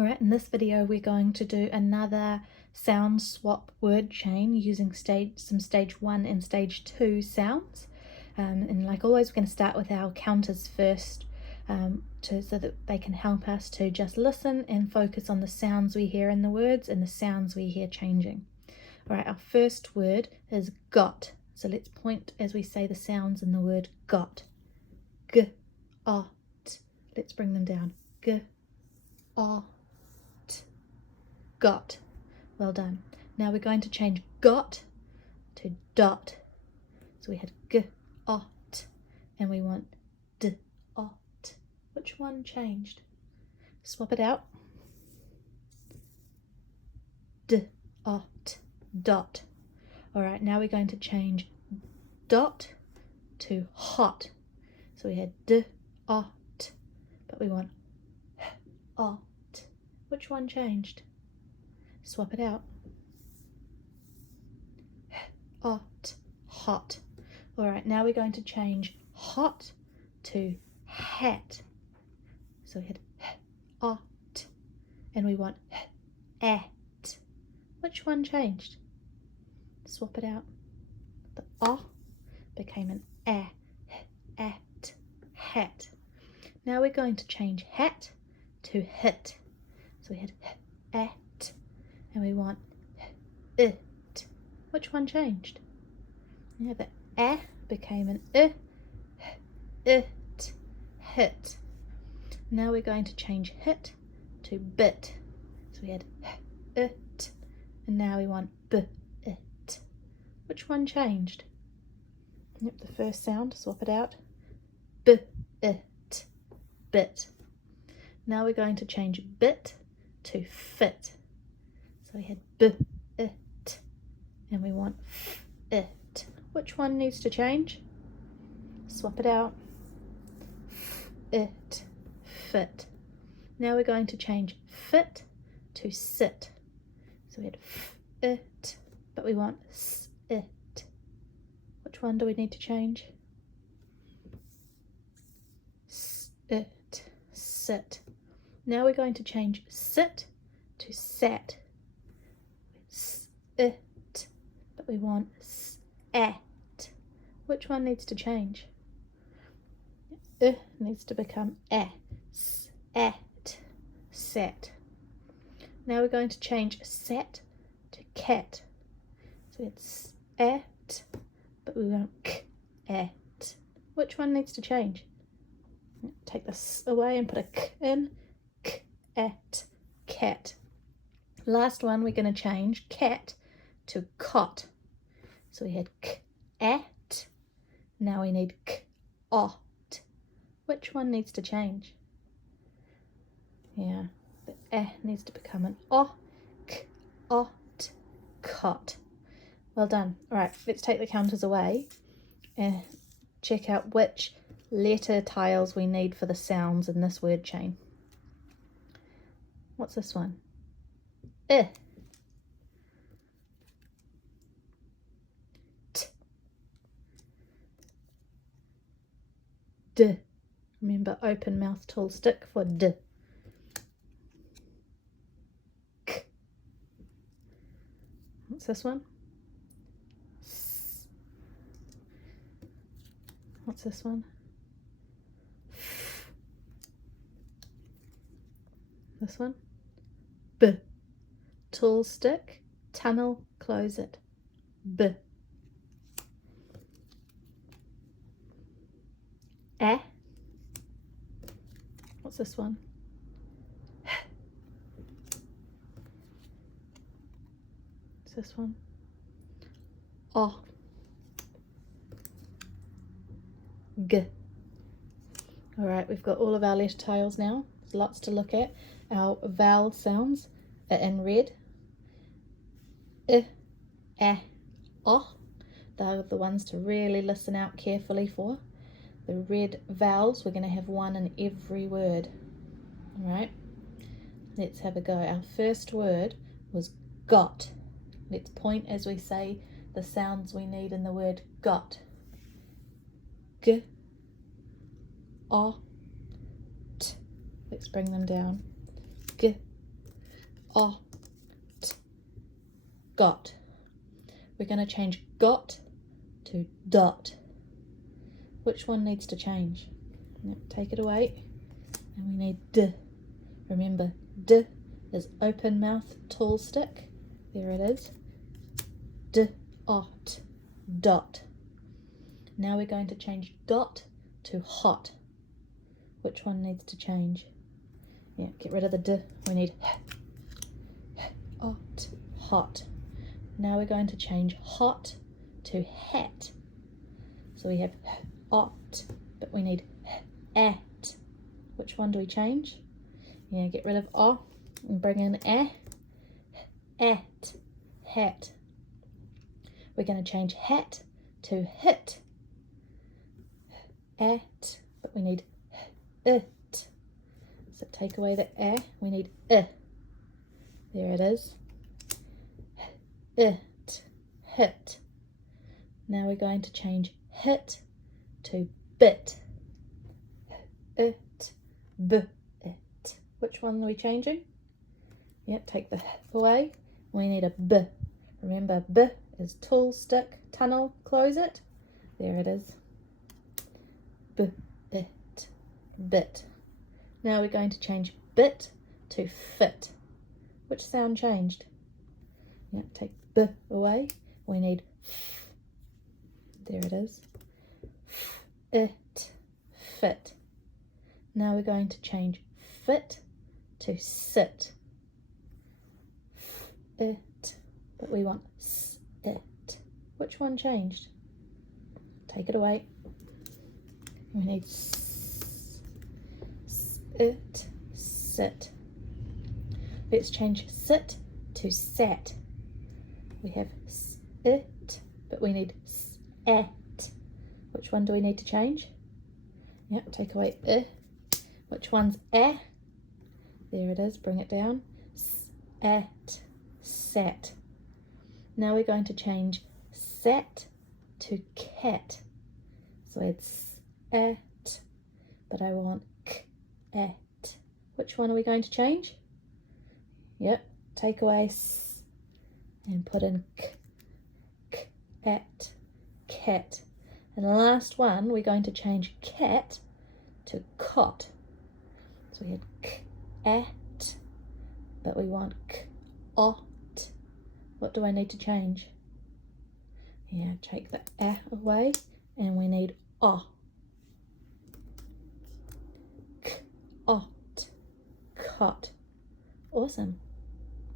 Alright, in this video we're going to do another sound swap word chain using some stage 1 and stage 2 sounds. And like always, we're going to start with our counters first so that they can help us to just listen and focus on the sounds we hear in the words and the sounds we hear changing. Alright, our first word is got. So let's point as we say the sounds in the word got. G, ot. Let's bring them down. G, ot. Got. Well done. Now we're going to change got to dot. So we had g, ot, and we want d, ot. Which one changed? Swap it out. D, ot, dot. Alright, now we're going to change dot to hot. So we had d, ot, but we want h, ot. Which one changed? Swap it out. H, ot, hot. Alright, now we're going to change hot to hat. So we had h, ot, and we want h, at. Which one changed? Swap it out. The o became an a, h, at, hat. Now we're going to change hat to hit. So we had h, at, and we want it. Which one changed? Yeah, the a became an I, it, hit. Now we're going to change hit to bit. So we had it, and now we want b, it. Which one changed? Yep, the first sound, swap it out. B, it, bit. Now we're going to change bit to fit. So we had b, it, and we want f, it. Which one needs to change? Swap it out. F, it, fit. Now we're going to change fit to sit. So we had f, it, but we want s, it. Which one do we need to change? S, it, sit. Now we're going to change sit to sat. It, but we want at. Which one needs to change? Needs to become at, sat. Now we're going to change sat to cat. So it's at, but we want at. Which one needs to change? Take this away and put a k in. At, cat. Last one, we're going to change cat to cot. So we had k, at, now we need k, ot. Which one needs to change? Yeah, the needs to become an o, k, ot, cot. Well done. All right, let's take the counters away and check out which letter tiles we need for the sounds in this word chain. What's this one? I. T. D. Remember, open mouth tool stick for D. K. What's this one? S. What's this one? F. This one? B. Tool stick, tunnel, close it. B. A. What's this one? H. What's this one? O. G. All right, we've got all of our letter tiles now. There's lots to look at. Our vowel sounds are in red. I, a, o. They're the ones to really listen out carefully for. The red vowels, we're going to have one in every word. All right, let's have a go. Our first word was got. Let's point as we say the sounds we need in the word got. G, o, t. Let's bring them down. G, ot, got. We're going to change got to dot. Which one needs to change? Yep, take it away. And we need d. Remember, d is open mouth, tall stick. There it is. D-ot, dot. Now we're going to change dot to hot. Which one needs to change? Yeah, get rid of the d. We need ot, hot. Now we're going to change hot to hat. So we have ot, but we need at. Which one do we change? Yeah, get rid of o and bring in at, hat. We're going to change hat to hit. At, but we need it. So take away the we need There it is. It, hit. Now we're going to change hit to bit. It, it. Which one are we changing? Yep, take the away. We need a b. Remember, b is tall, stick, tunnel, close it. There it is. It, bit. Now we're going to change bit to fit. Which sound changed? Yep, take b away. We need f. There it is. It, fit. Now we're going to change fit to sit. It, but we want it. Which one changed? Take it away. We need it, sit. Let's change sit to sat. We have it, but we need at. Which one do we need to change? Yep, take away Which one's There it is, bring it down. At, sat. Now we're going to change sat to cat. So it's at, but I want at. Which one are we going to change? Yep, take away s and put in at, cat. And the last one, we're going to change cat to cot. So we had at, but we want ot. What do I need to change? Yeah, take the away, and we need o. Ot, cot. Awesome.